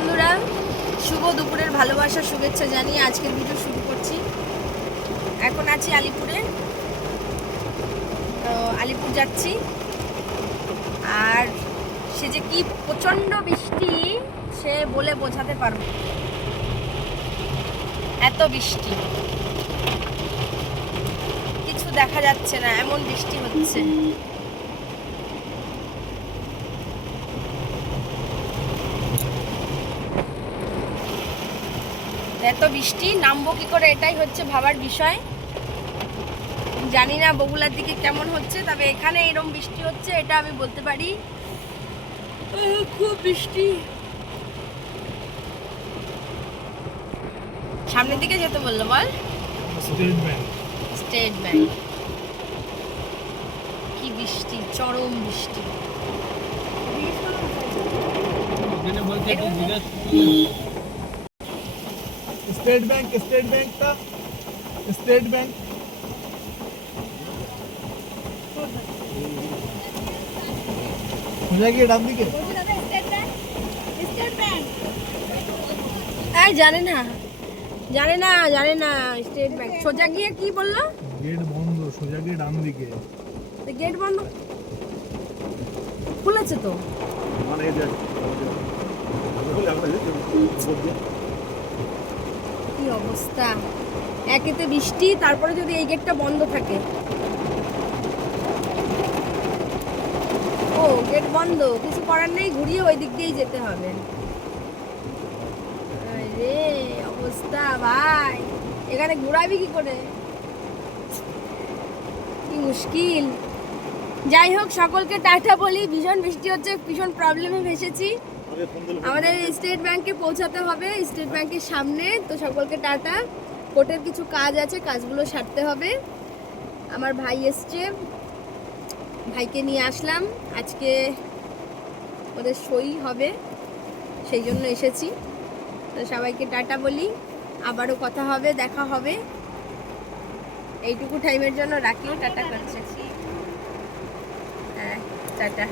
বন্ধুরা, শুভ দুপুরের ভালোবাসা শুভেচ্ছা জানিয়ে আজকের ভিডিও শুরু করছি। এখন আছি আলিপুরে, তো আলিপুর যাচ্ছি। আর সে যে কি প্রচণ্ড বৃষ্টি, সে বলে বোঝাতে পারবো। এত বৃষ্টি, কিছু দেখা যাচ্ছে না, এমন বৃষ্টি হচ্ছে। এত বৃষ্টি, নামবো কি করে, এটাই হচ্ছে ভাবার বিষয়। জানি না বগুলার দিকে কেমন হচ্ছে, তবে এখানে এরকম বৃষ্টি হচ্ছে এটা আমি বলতে পারি। খুব বৃষ্টি। সামনের দিকে যেতে বললো, বল। State bank. কি বৃষ্টি, চরম বৃষ্টি। स्टेट बैंक का स्टेट बैंक हो जाएगी डाल दी के জানে না স্টেট ব্যাংক। সোজা গিয়ে কি বললো? गेट बंद সোজা গিয়ে ডান দিকে। গেট বন্ধ, খুলেছে তো। কি অবস্থা, একেতে বৃষ্টি, তারপরে যদি এই গেটটা বন্ধ থাকে। ও গেট বন্ধ, কিছু করার নেই, ঘুরিয়ে ওই দিক দিয়েই যেতে হবে। আরে অবস্থা ভাই, এখানে ঘোরাবি কি করে, কি মুশকিল। যাই হোক, সকলকে টাটা বলি। ভীষণ বৃষ্টি হচ্ছে, ভীষণ প্রবলেমে ফেসেছি। আমাদের স্টেট ব্যাংকে পৌঁছাতে হবে, স্টেট ব্যাংকের সামনে। তো সকলকে টাটা। কোর্টের কিছু কাজ আছে, কাজগুলো সারতে হবে। আমার ভাই এসছে, ভাইকে নিয়ে আসলাম। আজকে ওদের সই হবে, সেই জন্য এসেছি। তো সবাইকে টাটা বলি, আবারও কথা হবে, দেখা হবে। এইটুকু টাইমের জন্য রাখিও, টাটা করছে। হ্যাঁ, টাটা।